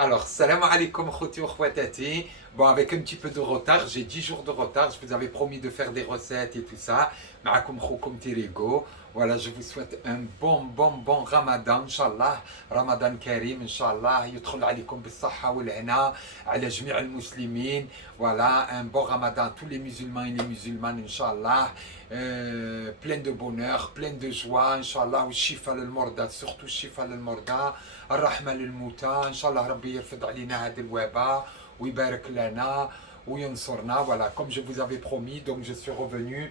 Alors, salam alaikum khouti wa khouatati. Bon, avec un petit peu de retard, j'ai 10 jours de retard. Je vous avais promis de faire des recettes et tout ça. Ma'akoum khoukoum Tirigo. Voilà, je vous souhaite un bon Ramadan, Inch'Allah. Ramadan Karim, Inch'Allah. Yudkhul alaikum bis-sahha wal-hana. Ala jami' al-muslimin. Voilà, un bon Ramadan. Tous les musulmans et les musulmanes, Inch'Allah. Plein de bonheur, plein de joie, Inch'Allah. Wa shifa lil-morda, surtout shifa lil-morda. الرحمة للموتى إن شاء الله ربي يرفض علينا هذا الوباء ويبارك لنا وينصرنا. Voilà, comme je vous avais promis, donc je suis revenu.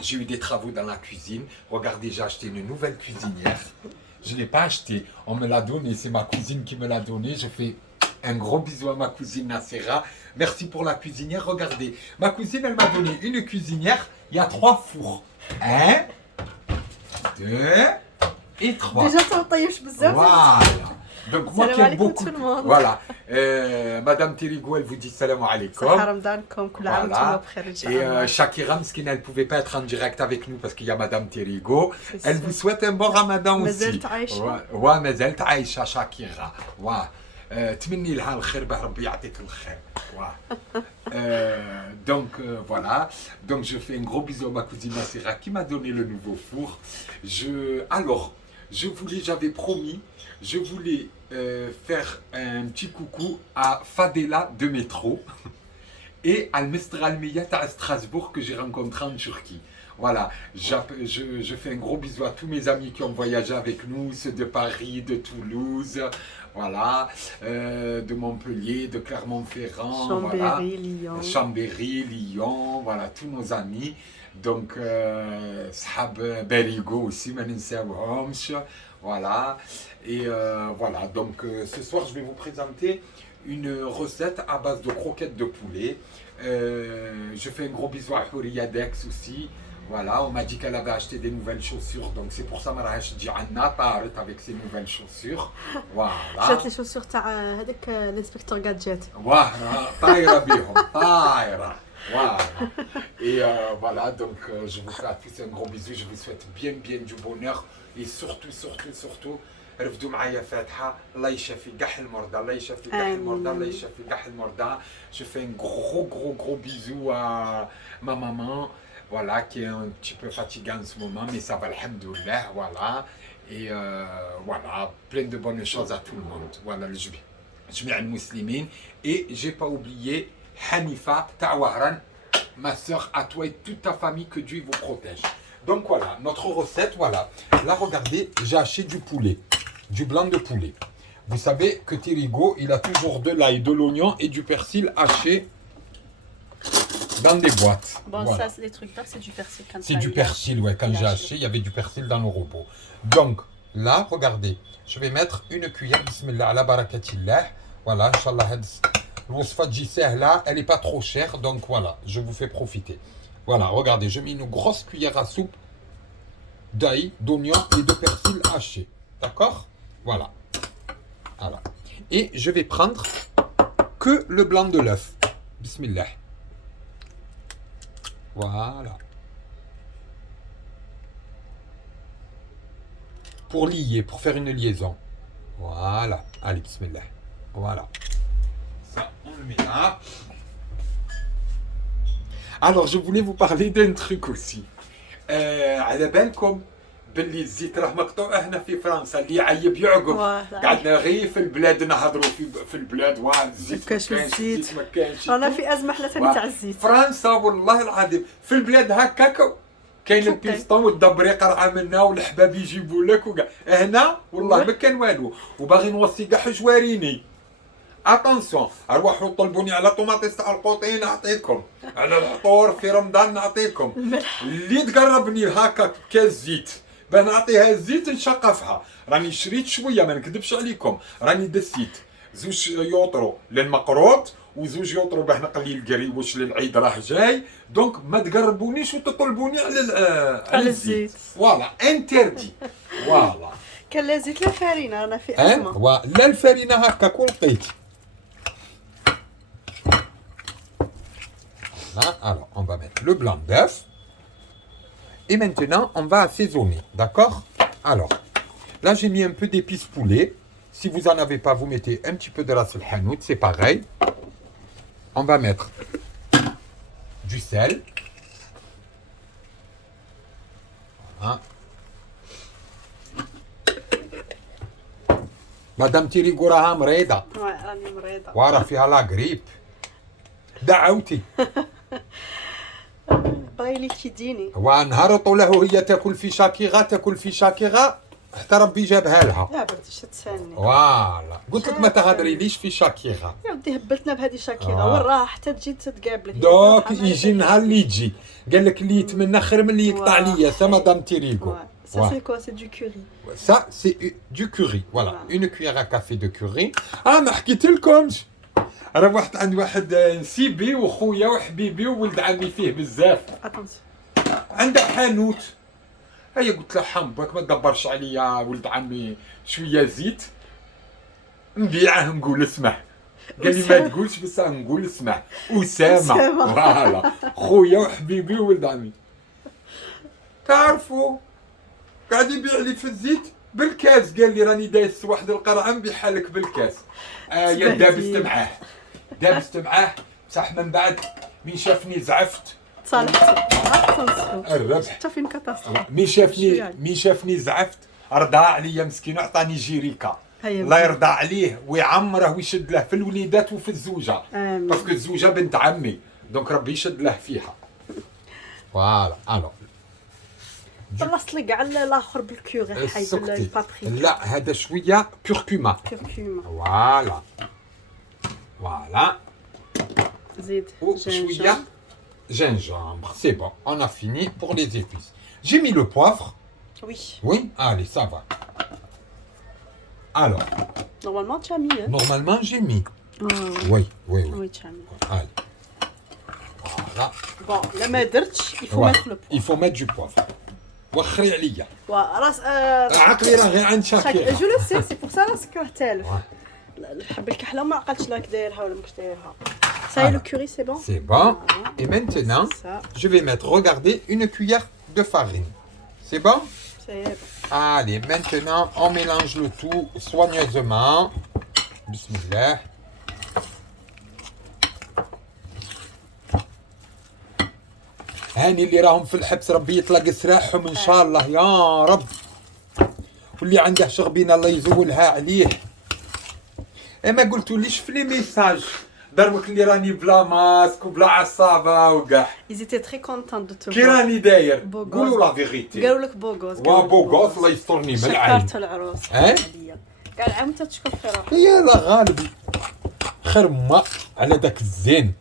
J'ai eu des travaux dans la cuisine. Regardez, j'ai acheté une nouvelle cuisinière. Je ne l'ai pas achetée, on me l'a donnée. C'est ma cousine qui me l'a donnée. Je fais un gros bisou à ma cousine Nassera. Merci pour la cuisinière. Regardez, ma cousine, elle m'a donné une cuisinière. Il y a 3 fours. 1, 2 et 3. Déjà, ça طيبش بزاف. Voilà. Donc moi Salam qui aime alaikum beaucoup. tout le monde. Voilà. Madame Tirigo, elle vous dit salam alaikum. صحة رمضانكم كل عام وانتم Voilà. بخير ان شاء Et الله. Shakira Mskina, elle ne pouvait pas être en direct avec nous parce qu'il y a Madame Tirigo. C'est Elle sûr. vous souhaite un bon Ramadan aussi. مازالت عايشة. Ouais, mais elle تعيشة شاكيرا. Ouais. تمني لها الخير به ربي يعطيك الخير. Donc voilà. Donc je fais un gros bisou à ma cousine Nassera qui m'a donné le nouveau four. J'avais promis, je voulais faire un petit coucou à Fadela de Métro et à Mestre Almeyat à Strasbourg que j'ai rencontré en Turquie. Voilà, je fais un gros bisou à tous mes amis qui ont voyagé avec nous, ceux de Paris, de Toulouse, voilà, de Montpellier, de Clermont-Ferrand, Chambéry, voilà, Lyon. Chambéry, Lyon, voilà, tous nos amis. Donc, Sahab Berigo aussi, Maninsawhomsh, voilà. Et voilà, donc ce soir, je vais vous présenter une recette à base de croquettes de poulet. Je fais un gros bisou à Houria Dex aussi. Voilà, on m'a dit qu'elle avait acheté des nouvelles chaussures, donc c'est pour ça que je dis Anna Taret avec ses nouvelles chaussures. Voilà. شات لي شوسور تاع هذاك الانسبكتور جادجيت. Voilà, طايرة بيهم, طايرة. Voilà. Et voilà, donc je vous fais à tous un gros bisou, je vous souhaite bien du bonheur et surtout رفدوا معايا فاتحة الله يشفي كاع المرضى الله يشفي كاع المرضى الله يشفي كاع المرضى. Je fais un gros bisou à ma maman, voilà, qui est un petit peu fatiguée en ce moment, mais ça va, alhamdoulilah, voilà. Et voilà, plein de bonnes choses à tout le monde. Voilà, le jmi' al-muslimin. Et j'ai pas oublié Hanifa Tawaran, ma soeur, à toi et toute ta famille, que Dieu vous protège. Donc voilà, notre recette, voilà. Là, regardez, j'ai acheté du poulet, du blanc de poulet. Vous savez que Tirigo, il a toujours de l'ail, de l'oignon et du persil haché dans des boîtes. Bon, Voilà. ça, c'est des trucs verts, c'est du persil. C'est du persil, ouais. Quand j'ai acheté, il y avait du persil dans le robot. Donc, là, regardez, je vais mettre une cuillère, bismillah, ala barakatillah. Voilà, Inch'Allah, l'ousfa là, elle n'est pas trop chère, donc voilà, je vous fais profiter. Voilà, regardez, je mets une grosse cuillère à soupe d'ail, d'oignon et de persil haché. D'accord? Voilà. Voilà. Et je vais prendre que le blanc de l'œuf. Bismillah. Voilà. Pour lier, pour faire une liaison. Voilà. Allez, bismillah. Voilà. Ça, on le met là. Alors, je voulais vous parler d'un truc aussi. على بالكم باللي الزيت راه مقطوع هنا في فرنسا اللي يعيب يعقب. قعدنا غير في البلاد نهضروا في البلاد الزيت كاش الزيت. ما كانش. رانا في ازمه حنا ثاني تاع الزيت. فرنسا والله العظيم في البلاد هكاك كاين البيستون والدبريق راه عملنا والحباب يجيبوا لك وكاع. هنا والله ما كان والو وباغي نوصي كاع حجواريني. اتونسيون اروحوا طلبوني على طوماطيس تاع القوطين نعطيكم، على العطور في رمضان نعطيكم، اللي تقربني هكا كاس زيت باه نعطيها الزيت نشقفها. راني شريت شويه ما نكذبش عليكم، راني دسيت 2 يوطرو للمقروط و2 يوطرو باه نقلي القريوش للعيد راه جاي. دونك ما تقربونيش وتطلبوني على الزيت. فوالا انتردي. فوالا كان لا زيت لا فارينه، رانا في ازمه. لا الفارينه هكاك ولقيت. Là, alors, on va mettre le blanc d'œuf. Et maintenant, on va assaisonner. D'accord? Alors, là, j'ai mis un peu d'épices poulet. Si vous n'en avez pas, vous mettez un petit peu de ras el hanout, c'est pareil. On va mettre du sel. Voilà. مدام تيريغو راها مريضة. راني مريضة. وراه فيها لا غريب. دعوتي. بغا لي تيديني. ونهار طوله هي تاكل في شاكيغا حتى ربي جابها لها. لا بردش تسالني. فوالا قلت لك ما تهضريليش في شاكيغا. يا ودي هبلتنا بهذه شاكيغا وين راها حتى تجي تتقابلك. دوك يجي النهار اللي يجي قال لك اللي يتمنى خير من اللي يقطع ليا سا مدام تيريغو. Ça c'est quoi? C'est du curry. Ça c'est du curry. Voilà, une cuillère à café de curry. ما حكيت لكمش. راه واحد عند واحد نسيبي وخويا وحبيبي وولد عمي فيه بزاف. عنده حانوت. هيا قلت له حمبك ما تدبرش عليا ولد عمي شويه زيت نبيعه نقول اسمه. قال لي ما تقولش بس نقول اسمه أسامة. فوالا خويا وحبيبي وولد عمي. تعرفوا قاعد يبيع لي في الزيت بالكاس. قال لي راني دايس واحد القرعه نبيعها لك بالكاس. يا دابست معاه بصح من بعد من شافني زعفت. تصالحتي. الربح. حتى فين كاتاستروف. من شافني زعفت رضى عليا مسكين عطاني جيريكا. الله يرضى عليه ويعمره ويشد له في الوليدات وفي الزوجه. باسكو الزوجه بنت عمي دونك ربي يشد له فيها. فوالا الو طلصت لي كاع الاخر بالكوري حي بالبابريكا. لا هذا شويه كركومه. فوالا زيد شويه gingembre. C'est bon, on a fini pour les épices. J'ai mis le poivre. Oui, allez, ça va. Alors normalement tu as mis normalement j'ai mis. Oui tu as mis. Allez. Voilà. Bon là ما درتش il faut mettre le poivre. Il faut mettre du poivre. وخري عليا. راس عقلي راه غير عند شاكير. جو لو سي سي بور سا راسك راه تالف. الحب الكحله ما عقلتش راك دايرها ولا مش دايرها. Ça y est, le curry, c'est bon? C'est bon. Et maintenant, je vais mettre, regardez, une cuillère de farine. C'est bon? C'est bon. Allez, maintenant, on mélange le tout soigneusement. Bismillah. هاني اللي راهم في الحبس ربي يطلق سراحهم ان شاء الله يا رب. واللي عنده شغبينه الله يزولها عليه. ما قلتوليش في لي ميساج دروك اللي راني بلا ماسك وبلا عصابه وكاع. Ils étaient très contents de te voir. كي راني داير قولوا لا فيغيتي. قالوا لك بوغوس. بوغوس الله يسترني من العين. شكرت العروس. كاع العام انت تشكر في روحك. يلا غالبي خير ما على داك الزين.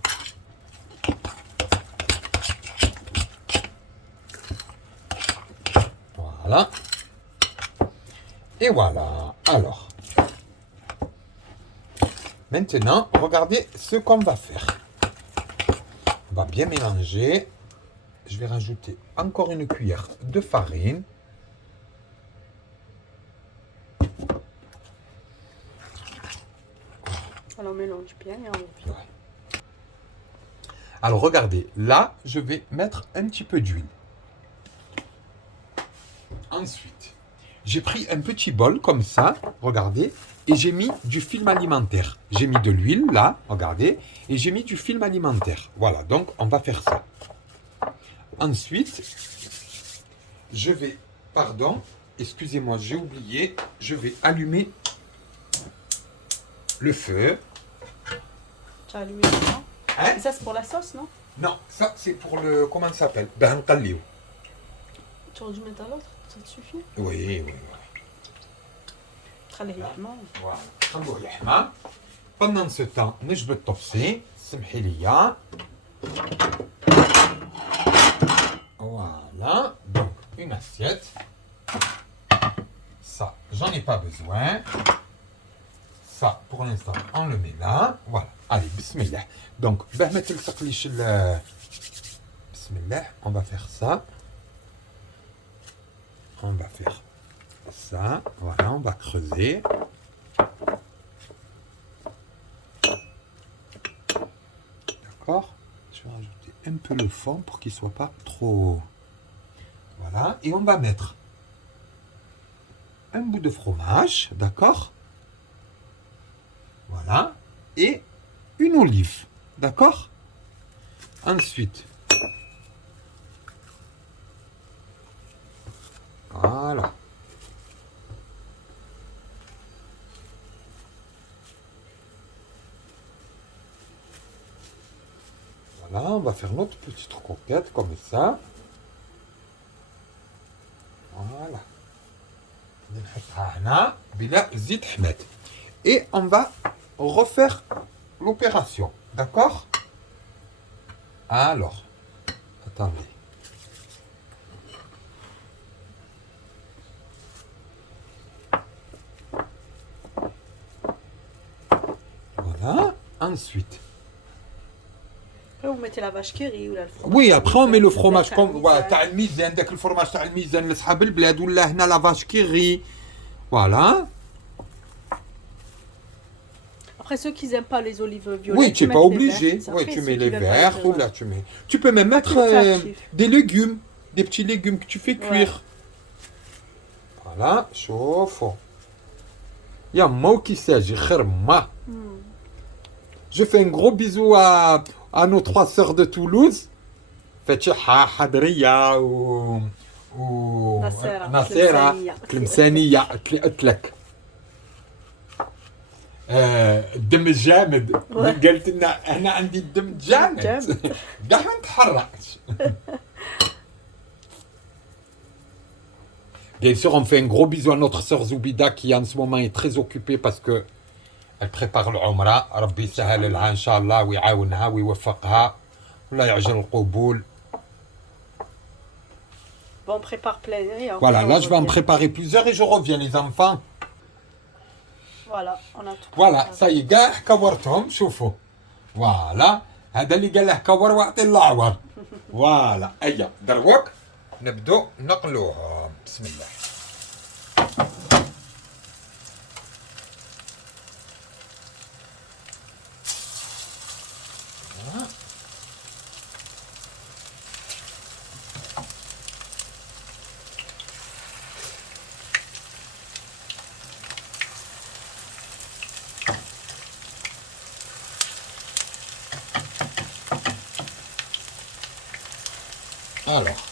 Voilà. Et voilà. Alors. Maintenant, regardez ce qu'on va faire. On va bien mélanger. Je vais rajouter encore une cuillère de farine. Alors, on mélange bien et on revient. Ouais. Alors, regardez. Là, je vais mettre un petit peu d'huile. Ensuite, j'ai pris un petit bol comme ça. Regardez. Et j'ai mis du film alimentaire. J'ai mis de l'huile là, regardez, et j'ai mis du film alimentaire. Voilà, donc on va faire ça. Ensuite, je vais, pardon, excusez-moi, j'ai oublié, je vais allumer le feu. Tu as allumé ça? Hein? Et ça c'est pour la sauce, non? Non, ça c'est pour le, comment ça s'appelle? Ben Khalio. Tu aurais dû mettre à l'autre, ça te suffit? Oui. خليه يحمى. Voilà, خلوه يحمى. Pendant ce temps, نجبد الطبسي، سمحي لي. Voilà, donc une assiette. Ça, j'en ai pas besoin. Ça, pour l'instant, on le met là. Voilà, allez, bismillah. Donc, bismillah, on va faire ça. On va faire ça, voilà, on va creuser. D'accord. Je vais rajouter un peu le fond pour qu'il ne soit pas trop... Voilà, et on va mettre un bout de fromage, d'accord? et une olive. D'accord? Ensuite, voilà. Voilà, on va faire notre petite croquette comme ça. Voilà. Et on va refaire l'opération. D'accord? Alors, attendez. Voilà. Ensuite. Après, vous mettez la vache qui rit ou la fromage. Oui, après on met le fromage تاع comme الميزان. voilà, تاع الميزان داك الفرماج تاع الميزان لصحاب البلاد ولا هنا لا vache qui rit. Voilà. Après, ceux qui n'aiment pas les olives violettes. Oui, tu n'es ils pas mettent les obligé. vertes. Oui, Après, tu ceux mets qui les veulent pas vertes ou là tu mets. Tu peux même mettre des légumes, des petits légumes que tu fais cuire. Voilà, chauffe. Il y a un mot qui s'agit khirma. Je fais un gros bisou à nos 3 sœurs de Toulouse. Fatiha, Hadriya ou Nasera, Tlemsaniya, Atlak. الدم الجامد قالت لنا انا عندي الدم جامد كاع ما نتحركش. Bien sûr, on fait un gros bisou à notre sœur Zoubida qui en ce moment est très occupée parce que elle prépare le Umrah. ربي يسهل لها ان شاء الله ويعاونها ويوفقها ولا يعجل القبول. Bon, on prépare plein. Voilà, là je vais en préparer plusieurs et je reviens les enfants. Voilà, on a tout. Voilà, ça y est, كاع كورتهم شوفوا. فوالا هذا اللي قال له كور واعطي الله عوض. فوالا ايا دروك نبدو نقلوهم. بسم الله. Alors,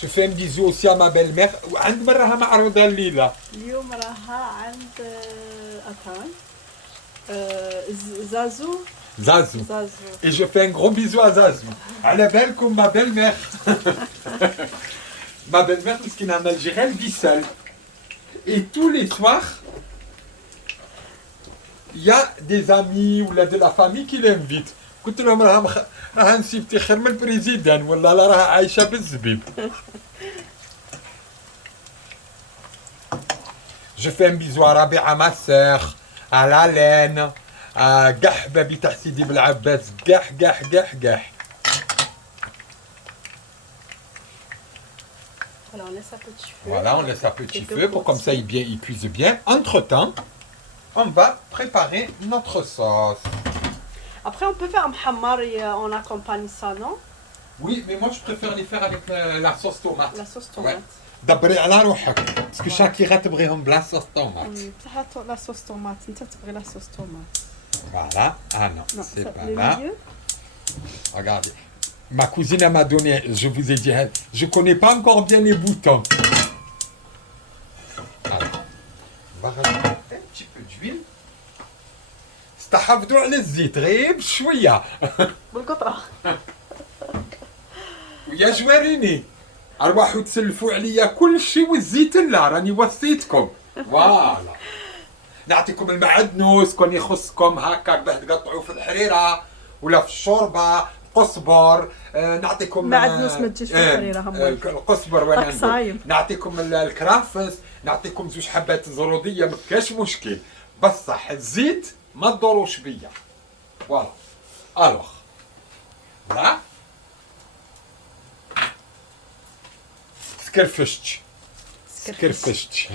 je fais un bisou aussi à ma belle-mère. عند مرة معروضة الليلة. اليوم راها عند أتان زازو. Zazou. زازو. Et je fais un gros bisou à Zazou. على بالكم ma belle-mère. Ma belle-mère, parce qu'elle est en Algérie, elle vit seule. Et tous les soirs, il y a des amis ou là de la famille qui l'invitent. قلت لهم راها نسيبتي خير من البريزيدان ولا لا راها عايشه بالزبيب. Je fais un bisou à Rabia, ma sœur, à Lalaine, à كاع حبابي تاع سيدي بالعباس كاع. Voilà, on laisse un petit feu. Voilà, on laisse à petit feu pour comme ça il cuise bien. Entre-temps, on va préparer notre sauce. Après, on peut faire un muhammar et on accompagne ça, non? Oui, mais moi je préfère les faire avec la sauce tomate. La sauce tomate. دبري على روحك باسكو شاكيرا تبغيهم بلا صوص طوماط. La sauce tomate. انت تبغي la sauce tomate. Voilà, ah non, Non, c'est ça, pas le là. milieu. Regardez, ma cousine elle m'a donné, je vous ai dit, je connais pas encore bien les boutons. Alors, on va rajouter un petit peu d'huile. استحفظوا على الزيت غير بشويه. بالقطرة. ويا جواريني ارواحوا تسلفوا عليا كل شيء والزيت لا راني وصيتكم. فوالا نعطيكم المعدنوس كون يخصكم هكاك باه تقطعوا في الحريره ولا في الشوربه قصبر. نعطيكم معدنوس ما تجيش في الحريره هم. القصبر وانا راك صايم. نعطيكم الكرافس نعطيكم 2 حبات زروديه ما كاش مشكل بصح الزيت ما تدوروش بيا. فوالا الوغ لا سكرفشت. سكرفس.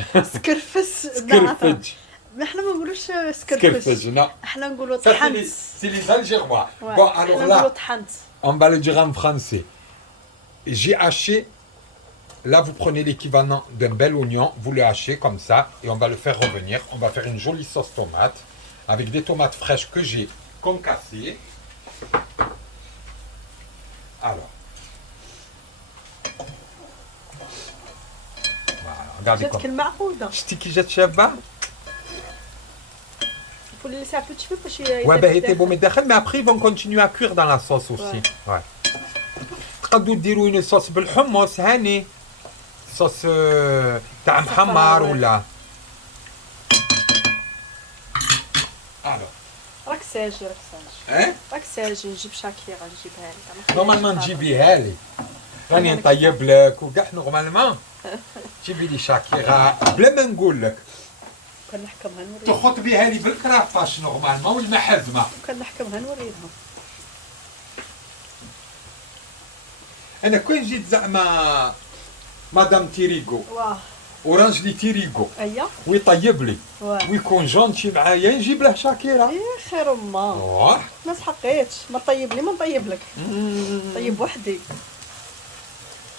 احنا ما نقولوش سكرفس. احنا نقولوا طحنت. C'est les Algérois. Ouais. Bon, alors là, طحنت. on va le dire en français. J'ai haché là, vous prenez l'équivalent d'un bel oignon, vous le hachez comme ça, et on va le faire revenir. On va faire une jolie sauce tomate, avec des tomates fraîches que j'ai concassées. Alors. Voilà, regardez جاتك comme. المعقودة. شتي كي جات شابة؟ Il faut les laisser un petit peu parce que Ouais, ben, était bon, mais après, ils vont continuer à cuire dans la sauce aussi. Ouais. تقدروا ديروا une sauce بالحمص هاني. صوص تاع محمر ولا. Alors. راك ساج Hein? راك ساج نجيب شاكيرة نجيبها لك. نورمالمون تجيبيها لي. راني نطيب لك وكاع نورمالمون. جيبي لي شاكيرة بلا ما نقول لك. كنحكمها نوريها. تخط بها لي بالكرافاش نورمالمون والماء حزمه. كنحكمها نوريها. انا كون جيت زعما مدام تيريغو واه ورانجلي تيريغو ايا ويطيب لي واه ويكون جونتي معايا نجيب له شاكيرة. ايه خير ما واه ما سحقيتش ما طيب لي ما نطيب لك طيب وحدي.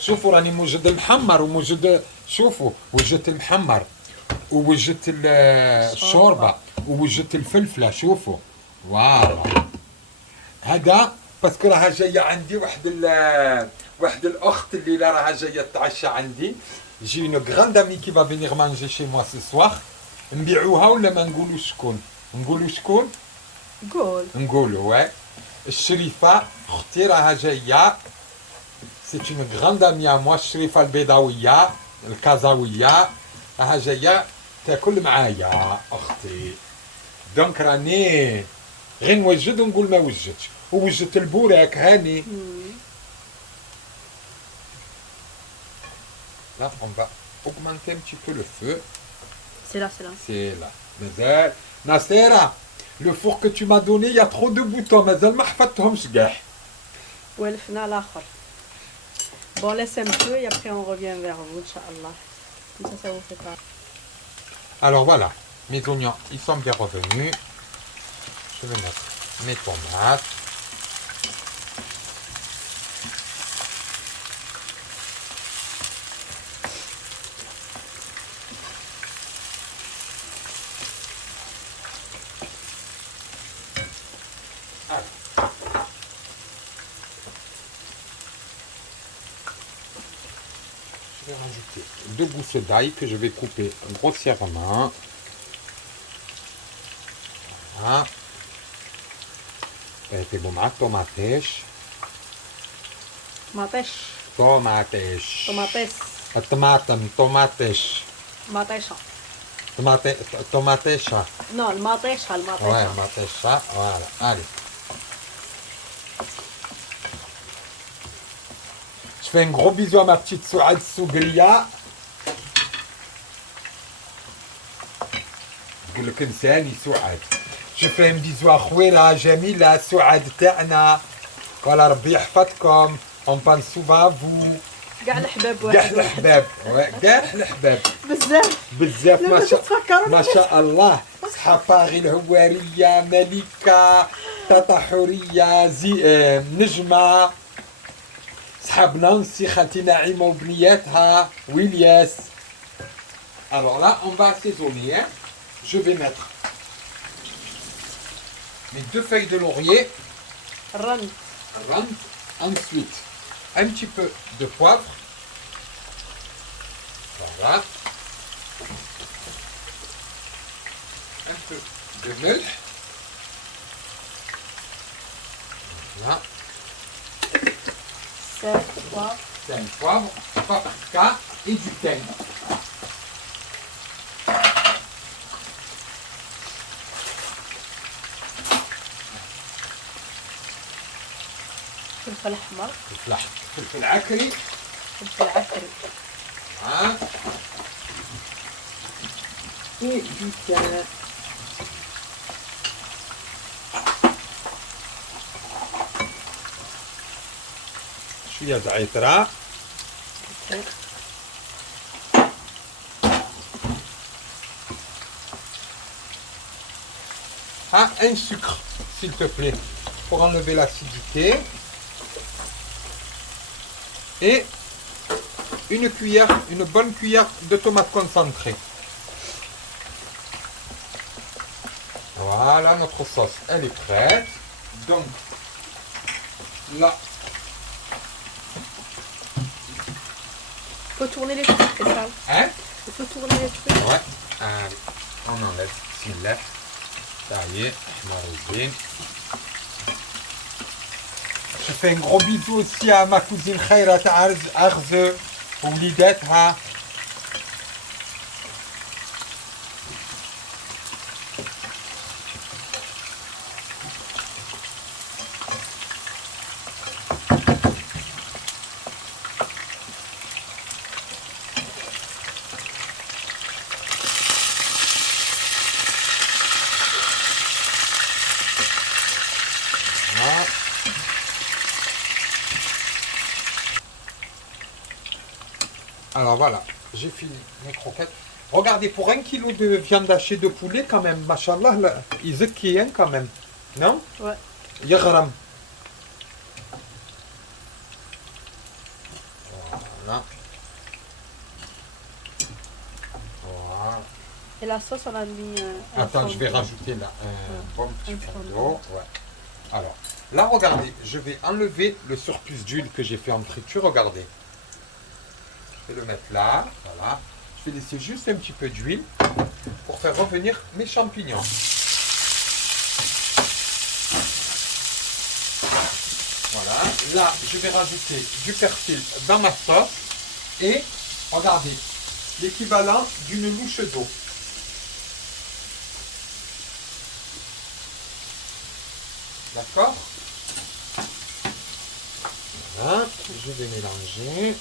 شوفوا راني موجد المحمر وموجد شوفوا وجدت المحمر ووجدت الشوربه ووجدت الفلفله شوفوا فوالا هذا باسكو راها جايه عندي واحد الاخت اللي راها جايه تتعشى عندي جي اون غراند امي كي فا فينيغ مانجي شي موا سو سوار نبيعوها ولا ما نقولوش شكون نقولوا شكون نقولوا واه الشريفه اختي راها جايه سي اون غراند امي ا موا الشريفه البيضاويه الكازاويه راها جايه تاكل معايا اختي دونك راني غير نوجد ونقول ما وجدتش ووجدت البوراك هاني. Là, on va augmenter un petit peu le feu. C'est là. C'est là. مازال ناصرة le four que tu m'as donné, il y a trop de boutons. مازال ما حفظتهمش كاع. ولفنا الاخر. Bon, laisse un peu et après on revient vers vous, Inch'Allah. Comme ça vous fait pas. Alors voilà, mes oignons, ils sont bien revenus. Je vais mettre mes tomates. Je vais rajouter 2 gousses d'ail que je vais couper grossièrement. Voilà. Et bon, ma tomatèche. مطيش Tomatèche. طماطيس Tomatèche. مطيشة. Tomatèche. Non, المطيشة Ouais, matèche. Voilà. Allez. Je fais un gros bisou à ma petite Souad Sougria. نقول لك انساني سعاد. Je fais un bisou à خويرة جميلة سعاد تاعنا. ولا ربي يحفظكم. On pense souvent à vous. كاع الحباب كاع الحباب. كاع الحباب. بزاف ما شاء الله. صحافاغي الهوارية ملكة تاتا حورية نجمة صحاب نانسي خالتي نعيمة وبنياتها ويلياس. Alors là, on va assaisonner. Hein. Je vais mettre mes 2 feuilles de laurier. الرند. Ensuite, un petit peu de poivre. Voilà. Un peu de melch. Voilà. Sel, poivre. Sel, poivre, paprika et du thym. فلفل احمر. فلفل عكري. فلفل عكري. Et du thym. شوية زعترة. Un sucre, s'il te plaît, pour enlever l'acidité. Et une cuillère, une bonne cuillère de tomates concentrées. Voilà, notre sauce, elle est prête. Donc, là, Il faut tourner les trucs, c'est ça. hein? Il faut tourner les trucs. Ouais. Allez, on enlève. Bismillah. Ça y est, marousine. Je fais un gros bisou aussi à ma cousine Khairat Arze, ou Lidetha. Alors voilà, j'ai fini mes croquettes. Regardez, pour 1 kilo de viande hachée de poulet, quand même, machallah, ils équillent quand même. Non? Ouais. Yaghram. Voilà. Voilà. Et la sauce, on a mis. Attends, je vais rajouter là un bon petit Un peu fond d'eau. Ouais. Alors, là, regardez, je vais enlever le surplus d'huile que j'ai fait en friture. Regardez. Je vais le mettre là. Voilà. Je vais laisser juste un petit peu d'huile pour faire revenir mes champignons. Voilà. Là, je vais rajouter du persil dans ma sauce. Et, regardez, l'équivalent d'une louche d'eau. D'accord? Voilà, je vais mélanger.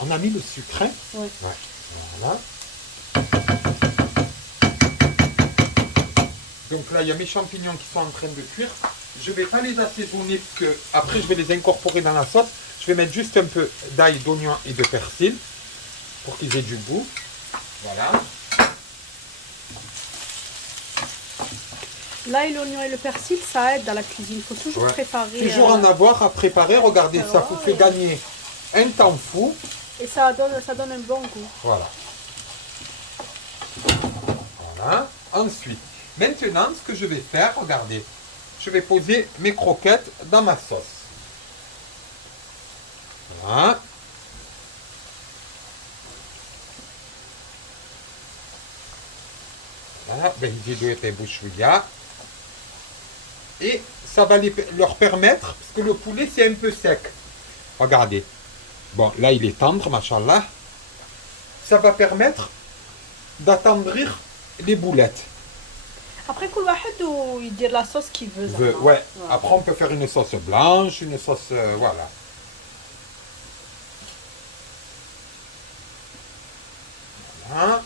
On a mis le sucre, hein? Oui. Ouais. Voilà. Donc là, il y a mes champignons qui sont en train de cuire. Je ne vais pas les assaisonner, parce que après je vais les incorporer dans la sauce. Je vais mettre juste un peu d'ail, d'oignon et de persil pour qu'ils aient du goût. Voilà. L'ail, l'oignon et le persil, ça aide dans la cuisine. Il faut toujours préparer. Toujours en avoir à préparer. Regardez, ça vous fait ouais. gagner un temps fou. Et ça donne un bon goût. Voilà. Voilà. Ensuite, maintenant, ce que je vais faire, regardez, je vais poser mes croquettes dans ma sauce. Voilà. Voilà. Et ça va leur permettre, parce que le poulet c'est un peu sec. Regardez. Bon, là il est tendre, machallah. Ça va permettre d'attendrir les boulettes. Après, كل واحد ويدير la sauce qu'il veut. Ouais. Après, on peut faire une sauce blanche, une sauce... voilà. Voilà.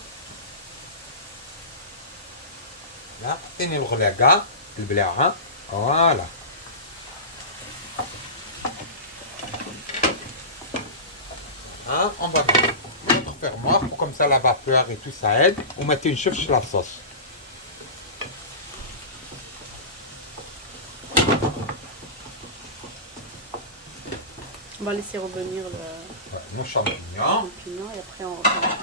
Là, tenez le relaga, le bléa. Voilà. Hein, on va mettre notre fermoir pour comme ça la vapeur et tout ça aide. On met une chef sur la sauce. On va laisser revenir nos champignons. Et après on reprend.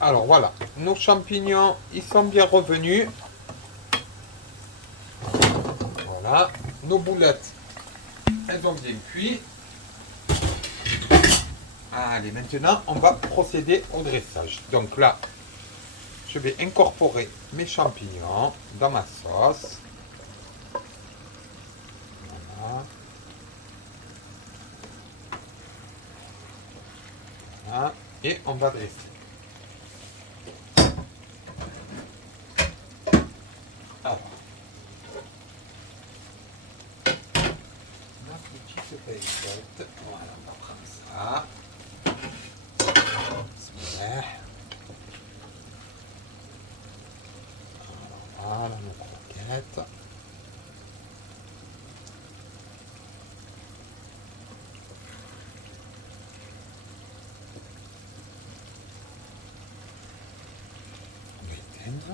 Alors voilà, nos champignons, ils sont bien revenus. Voilà, nos boulettes, elles ont bien cuit. Allez, maintenant, on va procéder au dressage. Donc là, je vais incorporer mes champignons dans ma sauce. Voilà. Voilà. Et on va dresser. Alors, ma petite paillette. Voilà, on va prendre ça. Bismillah. Voilà nos croquettes. On va éteindre.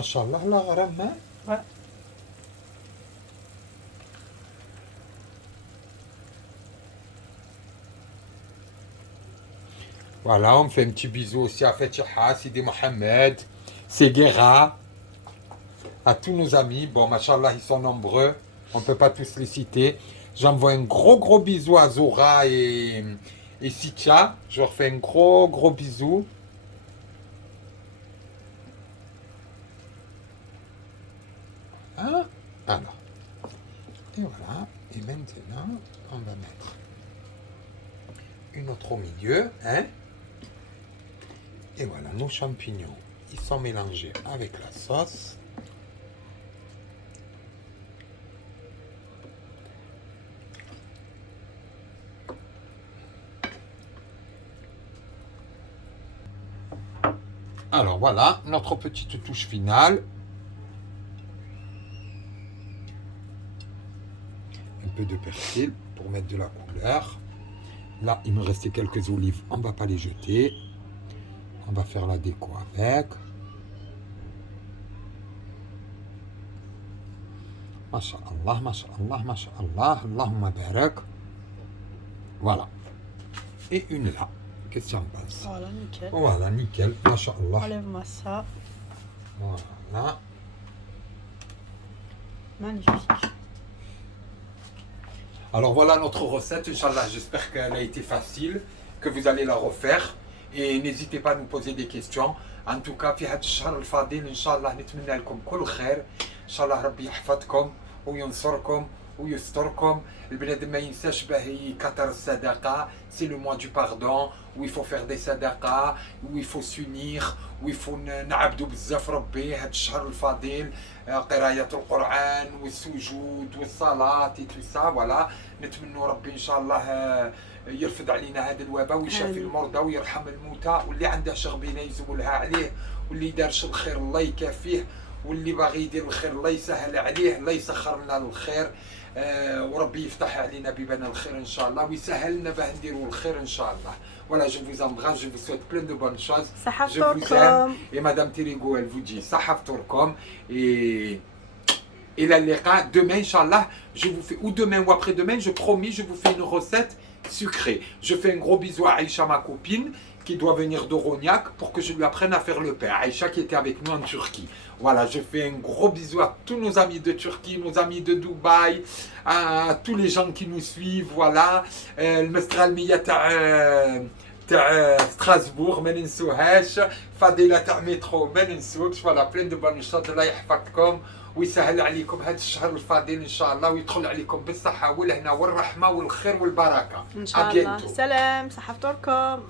ما شاء الله لا غرام. Ouais. Voilà, on fait un petit bisou aussi à Fetiha, Sidi Mohamed, Seguera, à tous nos amis. Bon, machallah, ils sont nombreux. On ne peut pas tous les citer. J'envoie un gros bisou à Zora et Sitia. Je leur fais un gros bisou. Hein? Alors. Et voilà. Et maintenant, on va mettre une autre au milieu. Hein? Et voilà, nos champignons, ils sont mélangés avec la sauce. Alors voilà, notre petite touche finale. Un peu de persil pour mettre de la couleur. Là, il me restait quelques olives, on ne va pas les jeter. On va faire la déco avec. Masha'Allah, masha'Allah, masha'Allah, Allahumma barak. Voilà. Et une là. Qu'est-ce que tu en penses? Voilà, nickel. Voilà, nickel, masha'Allah. Enlève-moi ça. Voilà. Magnifique. Alors voilà notre recette, Inch'Allah. J'espère qu'elle a été facile, que vous allez la refaire. Et n'hésitez pas à nous poser des questions. En tout cas, في هذا الشهر الفضيل إن شاء الله نتمنى لكم كل خير. إن شاء الله ربي يحفظكم وينصركم ويستركم. البنادم ما ينساش باه يكثر الصدقة. C'est le mois du pardon où il faut faire des صدقة, où il faut s'unir, où il faut نعبدوا بزاف ربي. هذا الشهر الفضيل قراية القرآن والسجود والصلاة et tout ça. Voilà. نتمنى ربي إن شاء الله يرفض علينا هذا الوباء ويشافي المرضى ويرحم الموتى, واللي عنده شغبينه يزولها عليه, واللي دارش الخير الله يكافيه, واللي باغي يدير الخير الله يسهل عليه, الله يسخر لنا الخير, وربي يفتح علينا بيبان الخير ان شاء الله ويسهل لنا باه نديروا الخير ان شاء الله. Voilà, je vous embrasse, je vous souhaite plein de bonnes choses. Je vous aime. Et Madame Tirigo, elle vous dit Sahaf Torkom. Et la liqa, demain, Inch'Allah, je vous fais, ou demain ou après-demain, je promis, je vous fais une recette sucrée. Je fais un gros bisou à Aïcha, ma copine, qui doit venir d'Oroniac pour que je lui apprenne à faire le pain. Aïcha qui était avec nous en Turquie. Voilà, je fais un gros bisou à tous nos amis de Turquie, nos amis de Dubaï, à tous les gens qui nous suivent. Voilà, le Mestral Mia تاع ستراسبورغ ما ننسوهاش, فضيلة تاع مترو ما ننسوكش. فوالا بلين دو بون شوت, الله يحفظكم ويسهل عليكم هذا الشهر الفضيل ان شاء الله, ويدخل عليكم بالصحة والهنا والرحمة والخير والبركة. ان شاء الله. سلام, صحة فطوركم.